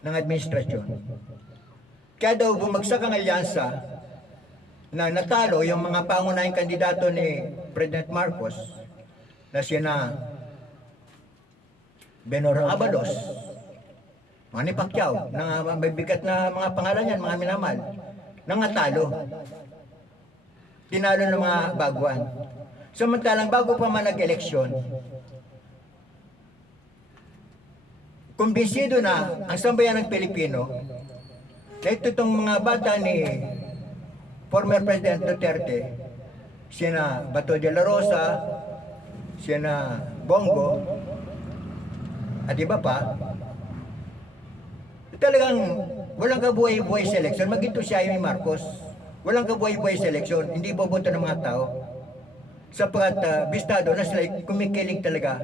ng administrasyon. Kaya daw bumagsak ang alyansa na natalo yung mga pangunahing kandidato ni President Marcos na sina Benor Abalos, Manny Pacquiao, na may bigat na mga pangalan yan, mga minamal, nangatalo. Tinalo ng mga baguan. Samantalang bago pa man nag-eleksyon, kumbinsido na ang sambayan ng Pilipino na itong mga bata ni former President Duterte, sina Bato de la Rosa, sina Bongo, at iba pa, talagang walang kabuhay-buhay sa eleksyon. Maging ito si Amy Marcos, walang kabuhay-buhay sa eleksyon, hindi boboto ng mga tao. Sapagkat bistado na sila kumikiling talaga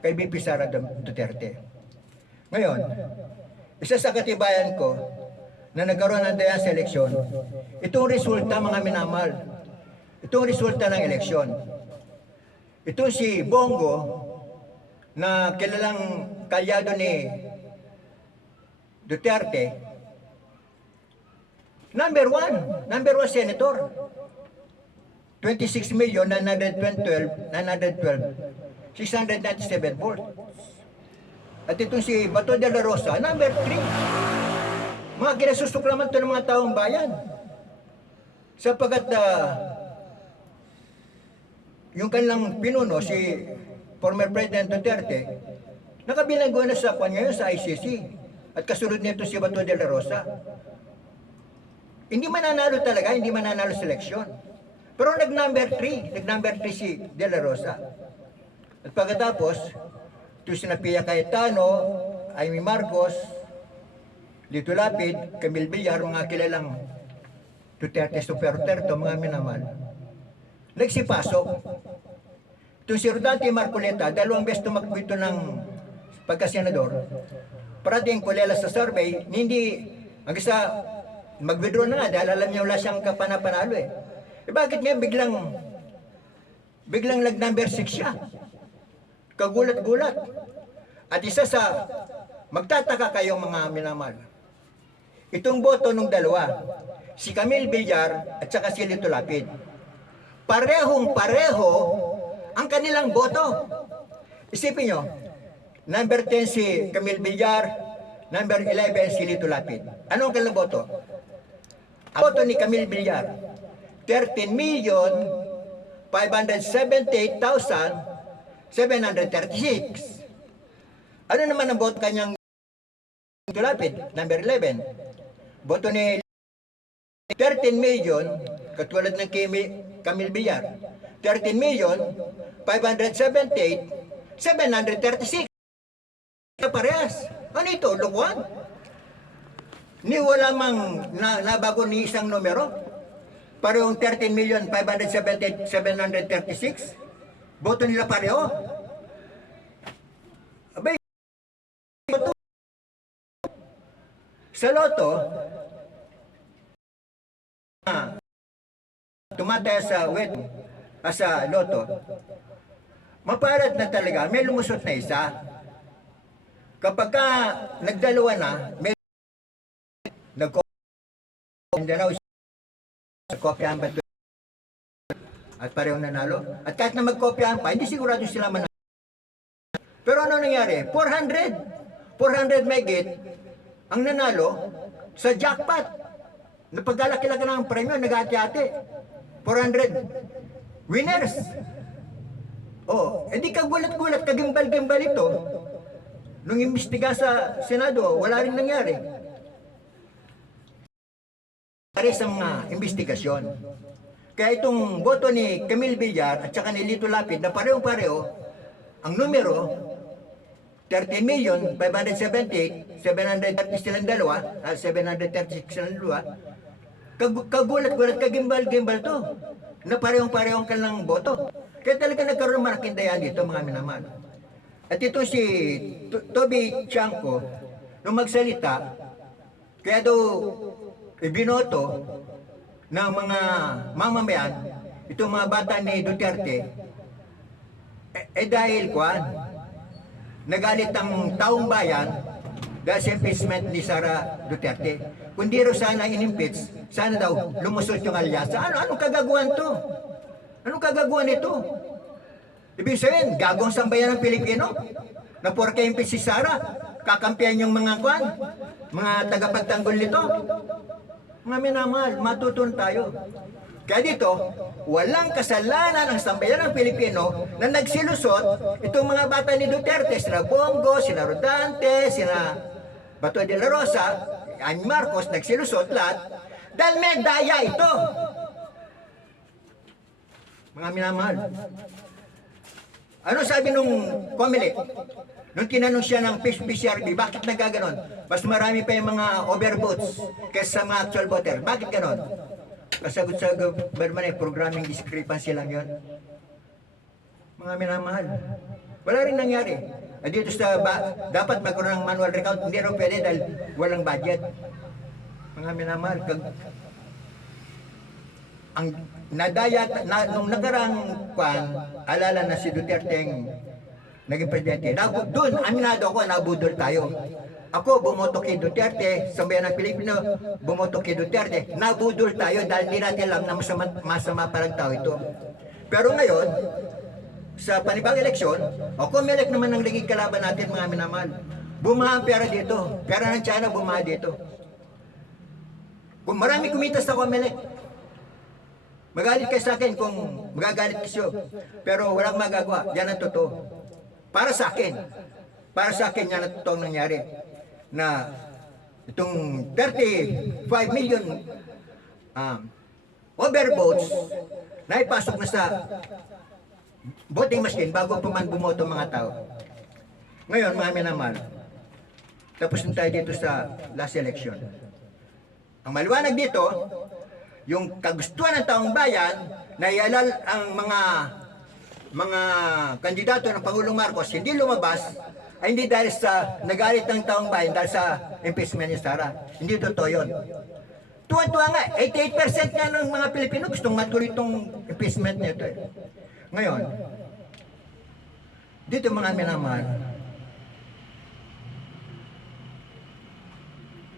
kay BP Sara Duterte. Ngayon, isa sa katibayan ko na nagkaroon ng daya sa eleksyon, itong resulta mga minamal, itong resulta ng eleksyon. Ito si Bongo, na kilalang kalyado ni Duterte, number one senator. 26,912,697 votes. At itong si Bato de la Rosa, number 3. Mga kinasusuklaman ito ng mga taong bayan. Sapagkat yung kanilang pinuno, si former President Duterte, nakabilanggo na sa ngayon sa ICC. At kasunod nito si Bato de la Rosa. Hindi mananalo talaga, hindi mananalo sa eleksyon. Pero nag-number 3 si De La Rosa. At pagkatapos, ito si Pia Cayetano, Amy Marcos, Lito Lapid, Camille Villar, mga kilalang Duterte, Super Duterte, mga minamal. Nagsipasok. Ito si Rodante Marcoleta, 2 beses tumakbo ito ng pagkasenador. Parating kulela sa survey, hindi, ang isa, mag-withdraw na nga dahil alam niya wala siyang kapanapanalo eh. Bakit nga biglang nag-number 6 siya? Kagulat-gulat. At isa sa, magtataka kayong mga minamal. Itong boto ng dalawa, si Camille Villar at saka si Lito Lapid, parehong-pareho ang kanilang boto. Isipin nyo, number 10 si Camille Villar, number 11 si Lito Lapid. Anong kanilang boto? Ang boto ni Camille Villar, 13,578,736. Ano naman ang boto kanyang Lito Lapid, number 11? Boto ni 13 million, katulad ng Camille Villar, 13,578,736. Parehas. Ano ito? Lukuan? Ni wala mang nabago ni isang numero. Parehong 13,578,736. Boto nila pareho. Abay, sa loto, tumataya sa sa loto, maparat na talaga, may lumusot na isa. Kapag ka nagdalawa na, may kopyahan ba ito? At parehong nanalo. At kahit na magkopyahan pa, hindi sigurado sila manalo. Pero ano nangyari? 400 megit ang nanalo sa jackpot. Napaglalaki-laki ng premyo, nag-ati-ati. 400 winners. Oh, edi kagulat-gulat, kagimbal-gimbal ito. Nung imbestiga sa Senado, wala rin nangyari. Sa mga investigasyon. Kaya itong boto ni Camille Villar at saka ni Lito Lapid na parehong-pareho, ang numero, 13,578,730 silang dalawa, 736 silang dalawa, kagulat-gulat, kagimbal-gimbal to, na parehong-parehong kanilang boto. Kaya talaga nagkaroon ng malaking dayan dito, mga minaman. At ito si Toby Chanco, nung magsalita, kaya daw ibinoto ng mga mamamayan, itong mga bata ni Duterte, dahil nagalit ang taong bayan dahil sa impeachment ni Sara Duterte. Kung di rin sana in-impeach, sana daw lumusot yung alyasa. Anong kagaguhan to? Anong kagaguhan ito? Ibig sabihin, gagawang sambayan ng Pilipino? Na porke impeach si Sara, kakampihan yung mga mga tagapagtanggol nito. Mga minamahal, matutunan tayo. Kaya dito, walang kasalanan ng sambayan ng Pilipino na nagsilusot itong mga bata ni Duterte, sina Bongo, sina Rodante, sina Bato de la Rosa, Ani Marcos, nagsilusot lahat dahil may daya ito. Mga minamahal. Ano sabi nung Comelec? Nung tinanong siya ng PCRB, bakit nagkaganon? Mas marami pa yung mga overvotes kaysa mga actual voter. Bakit ganon? Kasagot sa government ay programming discrepancy lang yun. Mga minamahal. Wala rin nangyari. Dito sa dapat magkaroon ng manual recount, hindi rin pwede dahil walang budget. Mga minamahal. Ang nadaya, nung nakarang alala na si Duterte naging presidente. Doon, aminado ako, nabudol tayo. Ako, bumoto kay Duterte, sambayan ng Pilipino, bumoto kay Duterte. Nabudol tayo dahil hindi natin alam na masama parang tao ito. Pero ngayon, sa panibang eleksyon, o Comelec naman ang naging kalaban natin, mga minamahal. Bumaha ang pera dito. Pera ng China, bumaha dito. Kung marami kumita sa Comelec, magalit kayo sa akin kung magagalit kayo. Pero walang magagawa. Yan ang totoo. Para sa akin. Para sa akin, yan ang totoong nangyari. Na itong 35 million overvotes na ipasok na sa voting machine bago pa man bumoto mga tao. Ngayon, mga minamahal, tapos na tayo dito sa last election. Ang maliwanag dito, yung kagustuhan ng taong bayan na ialal ang mga kandidato ng Pangulong Marcos hindi lumabas ay hindi dahil sa nagalit ng taong bayan dahil sa impeachment ni Sara. Hindi totoo yun. Tuwan-tuwa nga, 88% nga ng mga Pilipino gustong matuloy itong impeachment nito eh. Ngayon, dito mga minamahal,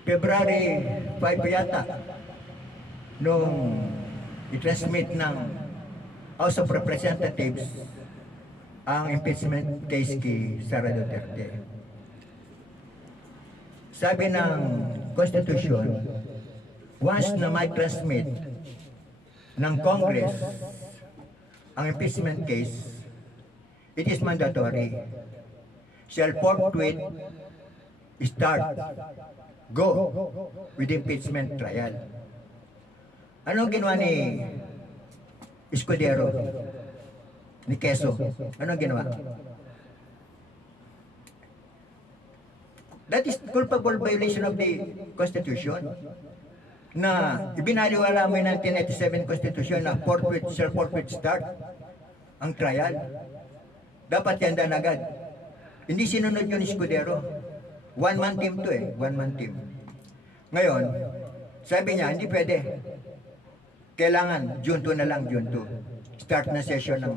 February 5 yata, nung i-transmit ng House of Representatives ang impeachment case kay Sara Duterte. Sabi ng Constitution, once na may transmit ng Congress ang impeachment case, it is mandatory. Shall forthwith go with impeachment trial. Ano ginawa ni Escudero, ni Quezon? Ano ginawa? That is culpable violation of the Constitution. Na ibinaliwala mo yung 1987 Constitution na shall forthwith start ang trial. Dapat yandan agad. Hindi sinunod yun ni Escudero. One-man team to eh. One-man team. Ngayon, sabi niya, hindi pwede. Kailangan, June 2 na lang, June 2. Start na session ng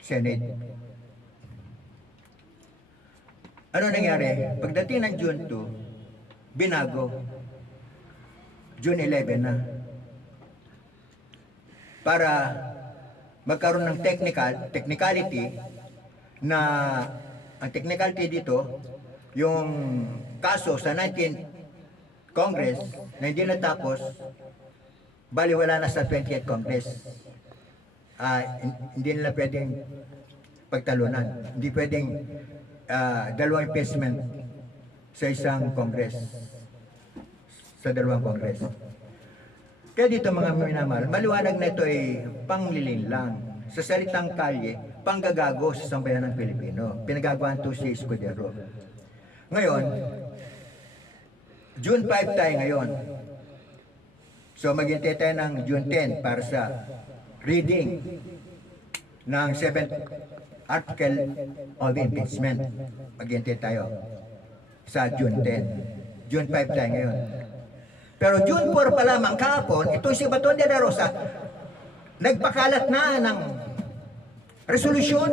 Senate. Ano nangyari? Pagdating ng June 2, binago. June 11 na. Para magkaroon ng technicality na ang technicality dito, yung kaso sa 19th Congress na hindi natapos, baliwala na sa 20th Congress. Hindi nila pwedeng pagtalunan. Hindi pwedeng dalawang impeachment sa isang Congress. Sa dalawang Congress. Kaya dito mga minamahal, maliwanag na ito ay panglilin lang. Sa salitang kalye, panggagago sa sambayan ng Pilipino. Pinagagawan to si Escudero. Ngayon, June 5 tayo ngayon. So maghintay tayo ng June 10 para sa reading ng 7th Article of Impeachment. Maghintay tayo sa June 10. June 5 tayo ngayon. Pero June 4 pa lamang kahapon, ito si Bato de la Rosa, nagpakalat na ng resolusyon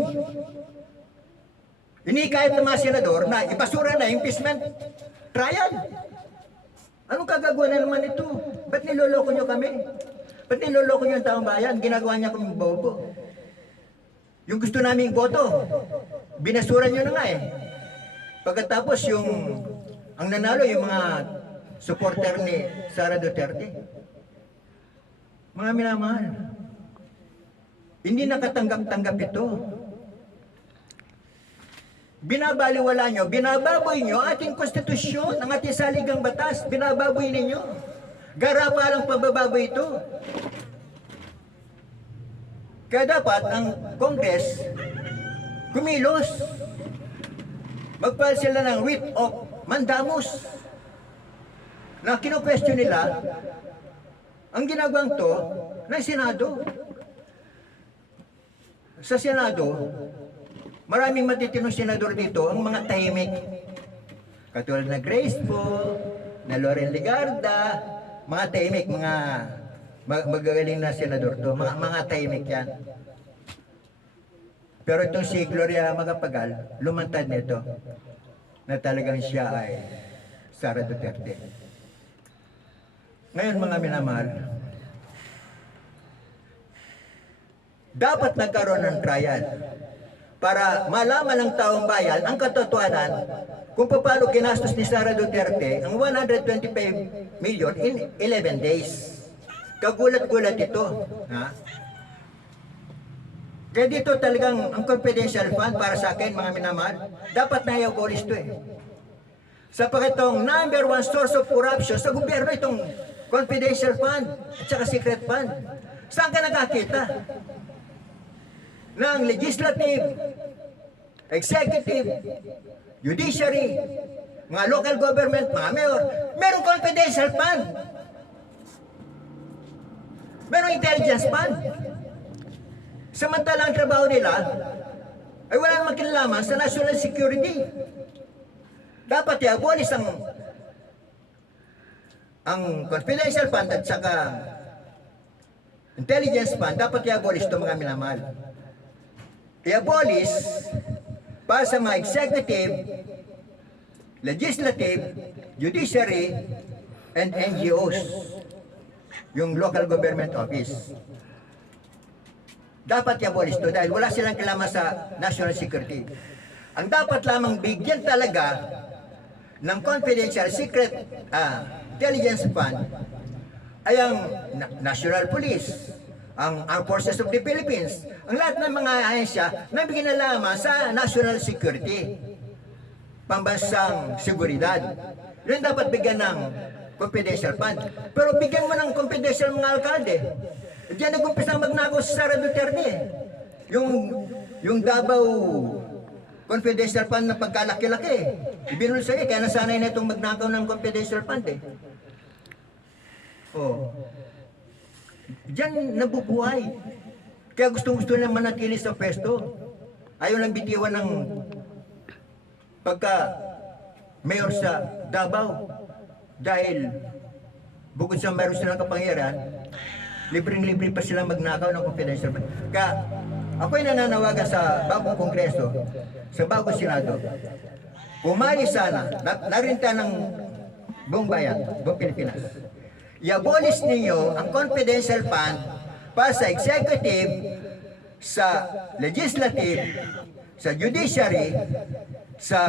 Inikayat ng mga senador na ipasura na impeachment trial. Anong kagagawa na naman ito? Ba't niloloko nyo kami? Ba't niloloko nyo ang taong bayan? Ginagawa niya kami bobo. Yung gusto naming boto, binasura nyo na nga eh. Pagkatapos ang nanalo yung mga supporter ni Sara Duterte. Mga minamahal, hindi nakatanggap-tanggap ito. Binabaliwala nyo, binababoy nyo ating konstitusyon, ang ating saligang batas, binababoy ninyo. Garapalang pagbababoy ito. Kaya dapat ang Congress kumilos. Mag-file sila ng writ of mandamus na kino-question nila ang ginagawang to ng Senado. Sa Senado, maraming matitinong senador dito ang mga tahimik. Katulad na Grace Poe, na Loren Legarda, mga tahimik, mga magagaling na senador to, mga tahimik yan. Pero itong si Gloria Macapagal, lumantad nito na talagang siya ay Sara Duterte. Ngayon mga minamahal, dapat nagkaroon ng trial para malaman ng taong bayan ang katotohanan kung paano ginastos ni Sara Duterte ang 125 million in 11 days. Kagulat-gulat ito. Ha? Kaya dito talagang ang confidential fund para sa akin, mga minamahal, dapat na i-abolish ito eh. Sapagkat itong number one source of corruption sa gobyerno itong confidential fund at saka secret fund. Saan ka nakakita ng legislative, executive, judiciary, mga local government, mga mayor, merong confidential fund. Merong intelligence fund. Samantalang ang trabaho nila ay wala namang kinalaman sa national security. Dapat i-abolish ang confidential fund at saka intelligence fund, dapat i-abolish ito mga minamahal. I-abolish para sa mga executive, legislative, judiciary, and NGOs, yung local government office. Dapat i-abolish ito dahil wala silang kinalaman sa national security. Ang dapat lamang bigyan talaga ng confidential secret intelligence fund ay ang National Police, ang Armed Forces of the Philippines, ang lahat ng mga ahensya na bigyan na lamang sa national security, pambansang seguridad. Yun dapat bigyan ng confidential fund. Pero bigyan mo ng confidential mga alkalde. Diyan nag-umpisa magnakaw si Sara Duterte. Yung Davao confidential fund na pagkalaki-laki. Ibinul sa'yo, kaya nasanay na itong magnakaw ng confidential fund eh. Oh. Diyan nabubuhay. Kaya gustong-gusto na manatili sa pwesto. Ayaw lang bitiwan ng pagka-mayor sa Davao. Dahil bukod sa mayroon silang kapangyarihan, libreng-libre pa silang magnakaw ng confidential fund. Kaya ako'y nananawagan sa bagong kongreso, sa bagong senado, umali sana, narinta ng buong bayan, buong Pilipinas. I-abolish ninyo ang confidential fund para sa executive, sa legislative, sa judiciary, sa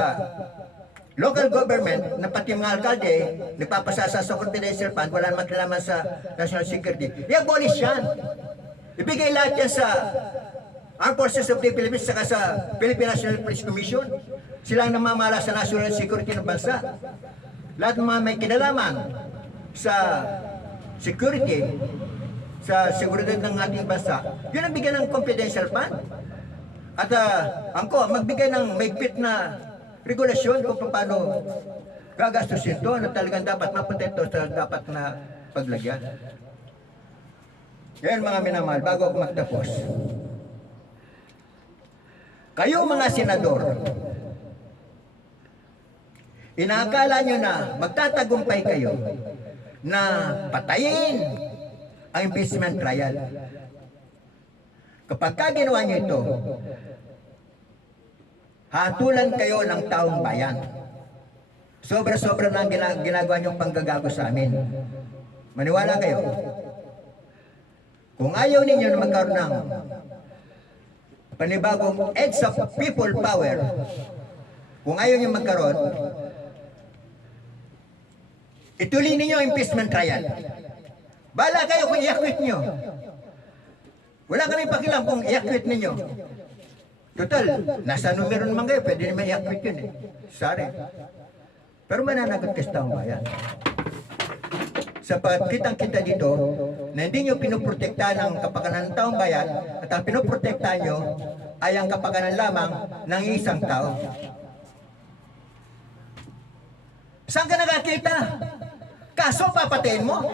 local government, na pati mga alkalde, nagpapasasa sa confidential fund, wala namang kinalaman sa national security. I-abolish yan. Ibigay lahat yan sa Armed Forces of the Philippines, saka sa Philippine National Police Commission. Sila ang namamala sa national security ng bansa. Lahat ng mga may kinalaman sa security, sa seguridad ng ating bansa, yun ang bigyan ng confidential fund. At magbigay ng maigpit na regulasyon kung paano gagastusin ito na talagang dapat mapunta ito sa dapat na paglagyan. Ngayon mga minamahal, bago ako magtapos, kayo mga senador, inaakala nyo na magtatagumpay kayo na patayin ang impeachment trial. Kapag ginawa nyo ito, hatulan kayo ng taong bayan. Sobra-sobra na ang ginagawa niyong panggagago sa amin. Maniwala kayo. Kung ayaw ninyo na magkaroon ng panibagong edge of people power, kung ayaw niyo magkaroon, ituloy ninyo ang impeachment trial. Bala kayo kung i-acquit nyo. Wala kami pakialam kung i-acquit ninyo. Total, nasa numero naman kayo, pwede naman i-acquit yun eh. Sorry. Pero mananagot kayo sa taong bayan. Sapagkat kitang-kita dito na hindi nyo pinoprotektahan ang kapakanan ng taong bayan at ang pinoprotektahan nyo ay ang kapakanan lamang ng isang tao. Saan ka nakakita? Kaso papatayin mo?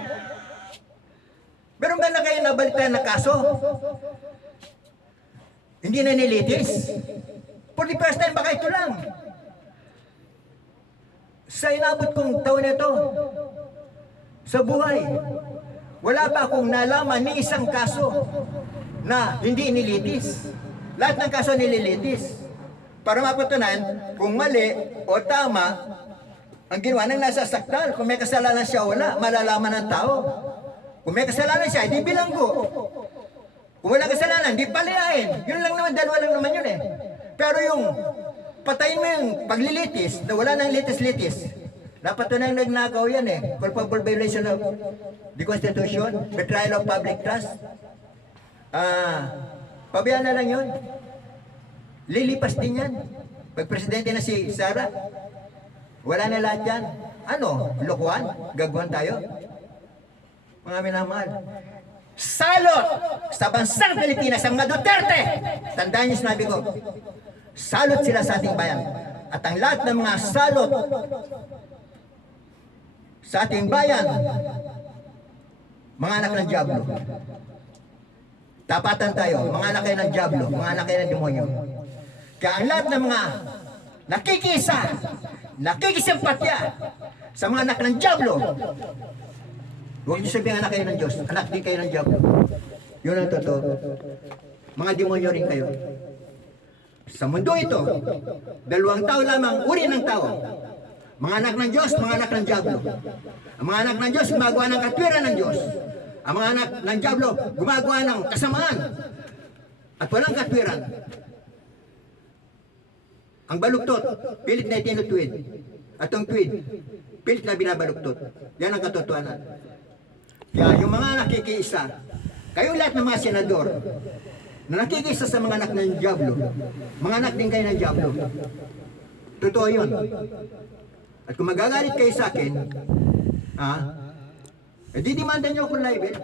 Meron ba na kayo nabalitaan na kaso? Hindi na nilitis? For the first time, baka ito lang. Sa inabot kong taon na ito, sa buhay, wala pa akong nalaman ni isang kaso na hindi nilitis. Lahat ng kaso nililitis. Para mapatunan kung mali o tama ang ginawa ng nasasaktal. Kung may kasalanan siya o wala, malalaman ng tao. Kung may kasalanan siya, hindi bilanggo. Kung wala kasalanan, hindi palayain. Yun lang naman, dalawa lang naman yun eh. Pero yung patayin mo yung paglilitis, na wala nang litis-litis, napatunan nagnagaw yan eh. Culpable violation of the Constitution, betrayal of public trust. Pabayaan na lang yun. Lilipas din yan. Pag presidente na si Sara, wala na lahat yan. Ano? Lokohan? Gagawin tayo? Mga minamahal. Salot sa bansang Pilipinas ang mga Duterte. Tandaan niyo sinabi ko. Salot sila sa ating bayan. At ang lahat ng mga salot sa ating bayan, mga anak ng Diablo. Tapatan tayo, mga anak kayo ng Diablo, mga anak kayo ng demonyo. Kaya ang lahat ng mga nakikisimpatya sa mga anak ng Diablo, huwag niyo sabihin anak kayo ng Diyos, anak din kayo ng Diablo. Yun ang totoo. Mga demonyo rin kayo. Sa mundo ito, dalawang tao lamang uri ng tao. Mga anak ng Diyos, mga anak ng Diablo. Ang mga anak ng Diyos, gumagawa ng katwiran ng Diyos. Ang mga anak ng Diablo, gumagawa ng kasamaan. At walang katwiran. Ang baluktot, pilit na itinutwid. At ang tweed, pilit na binabaluktot. Yan ang katotohanan. Kaya yung mga nakikiisa, kayong lahat ng mga senador, na nakikiisa sa mga anak ng Diablo, mga anak din kayo ng Diablo. Totoo yun. At kung magagalit kayo sa akin, didimanda nyo akong libel.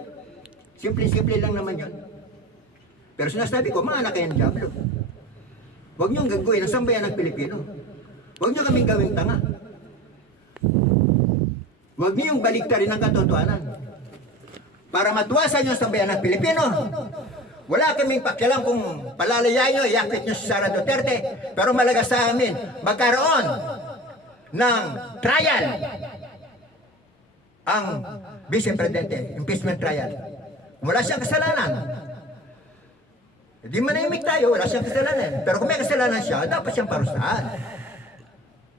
Simple-simple lang naman yun. Pero sinasabi ko, mga anak kayo ng Diablo. Huwag nyo gagawin ang sambayan ng Pilipino. Huwag nyo kaming gawing tanga. Huwag nyo yung baliktarin ang katotohanan. Para matuwasan nyo ang sambayan ng Pilipino. Wala kaming pakialam kung palalayain nyo, iakit nyo si Sara Duterte. Pero malaga sa amin, magkaroon ng trial ang Vice Presidente, impeachment trial. Wala siyang kasalanan. Hindi manahimik tayo, wala siyang kasalanan. Pero kung may kasalanan siya, dapat siyang parusahan.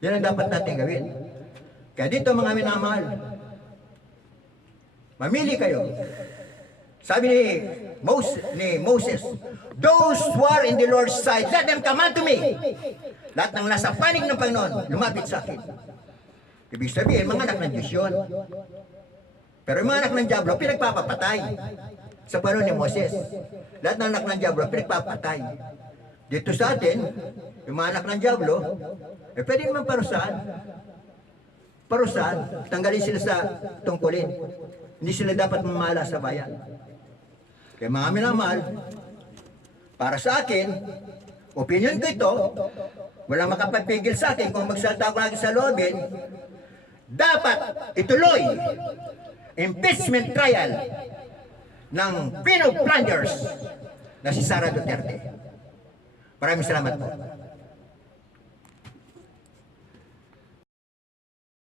Yan ang dapat natin gawin. Kaya dito mga minamahal, mamili kayo. Sabi ni Moses, those who are in the Lord's side, let them come unto me. Lahat ng nasa panig ng Panginoon, lumapit sa akin. Ibig sabihin, mga anak ng Diyos yun. Pero yung mga anak ng Diablo, pinagpapapatay. Sa panahon ni Moses, lahat ng anak ng Diablo, pinagpapatay. Dito sa atin, yung mga anak ng Diablo, pwede naman parusahan. Parusahan, tanggalin sila sa tungkulin. Hindi sila dapat mamala sa bayan. Kaya mga minamahal, para sa akin, opinion ko ito, walang makapapigil sa akin kung magsalita ko lagi sa loobin, dapat ituloy impeachment trial ng Pino Plungers na si Sara Duterte. Maraming salamat po.